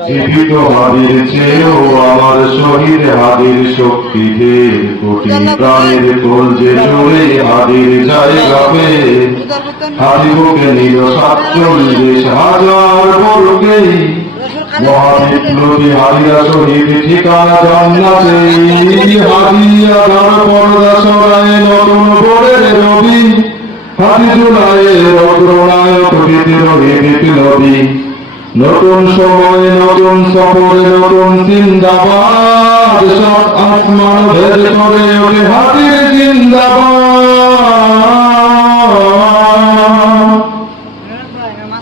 জীবিত হাদির চেয়েও আমার শহীদ হাদির শক্তিতে কোটি প্রাণের কলজে জুড়ে হাদির জায়গাবে হাদি বুকে নিল 47,000 বর্গে মহাবিপ্লবী হাদিরা শহীদ ঠিকানা জান্নাতে হাদিয়া ধার পর্দা সরায় নতুন ভোরের রবি হাদি জুলাইয়ের অগ্রনায়ক বিদ্রোহী বিপ্লবী নতুন সময় নতুন সফরে নতুন জিন্দাবাদ সব আসমান ভেদ করে ওঠে হাদির জিন্দাবাদ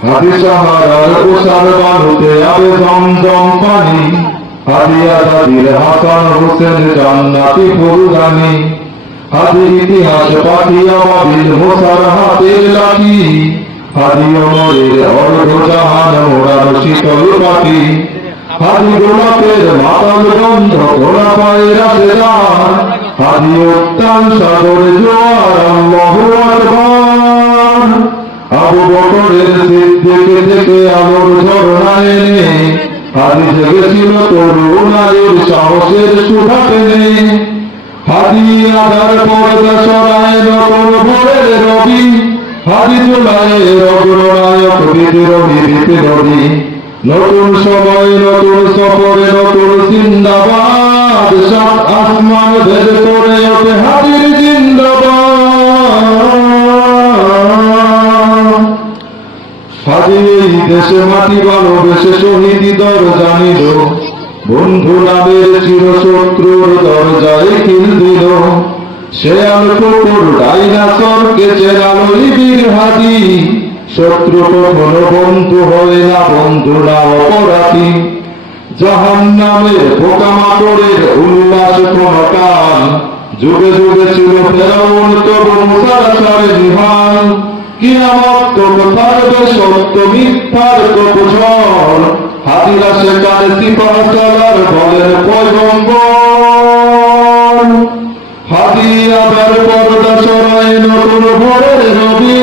হাদি সাহারার উষার বালুতে আবে জমজম পানি হাদি আজাদির হাসান হোসেন জান্নাতি ফুলদানি হাদি ইতিহাস পাঠিয়া বাবিল মুসার হাতের লাঠি হাদি ওমরের অর্ধজাহান মোড়ানো শীতল পাখি হাদি গোলাপের মাতাল গন্ধ ঘোড়া পায়ের আসে যান হাদি উত্তাল সাগরে জোয়ার আল্লাহু আকবার আবু বকরের সিদ্দিক থেকে আলোর ঝরনা এনে হাদি জেগেছিল তরুণ নারীর সাহসের সুধা টেনে হাদি আধার পর্দা সরায় নতুন ভোরের রবি হাদি জুলাইয়ের অগ্রনায়ক বিদ্রোহী বিপ্লবী নতুন সময় নতুন সফরে নতুন জিন্দাবাদ সব আসমান ভেদ করে ওঠে হাদির জিন্দাবাদ হাদি এই দেশে মাটি ভালোবেসে শহীদি দর জানিল বন্ধু নামের চিরশত্রুর দরজায় কিল দিল সে আলোকুর ডাইনাসরকে চেনালোই বীর হাদি শত্রু কখনো বন্ধু হয় না বন্ধু না অপরাধী জাহান্নামের পোকামাকড়ের উল্লাস কোন কাল যুগে যুগে ছিল ফেরাউন তবু মুসার সারে নিহাল কিয়ামত তবু থাকবে সত্য মিথ্যার কবুঝড় হাদিরা সেখানে সিপাহ সালার বলেন পয়গম্বর হাদি আবার পর্দা সরায় নতুন ভোরের রবি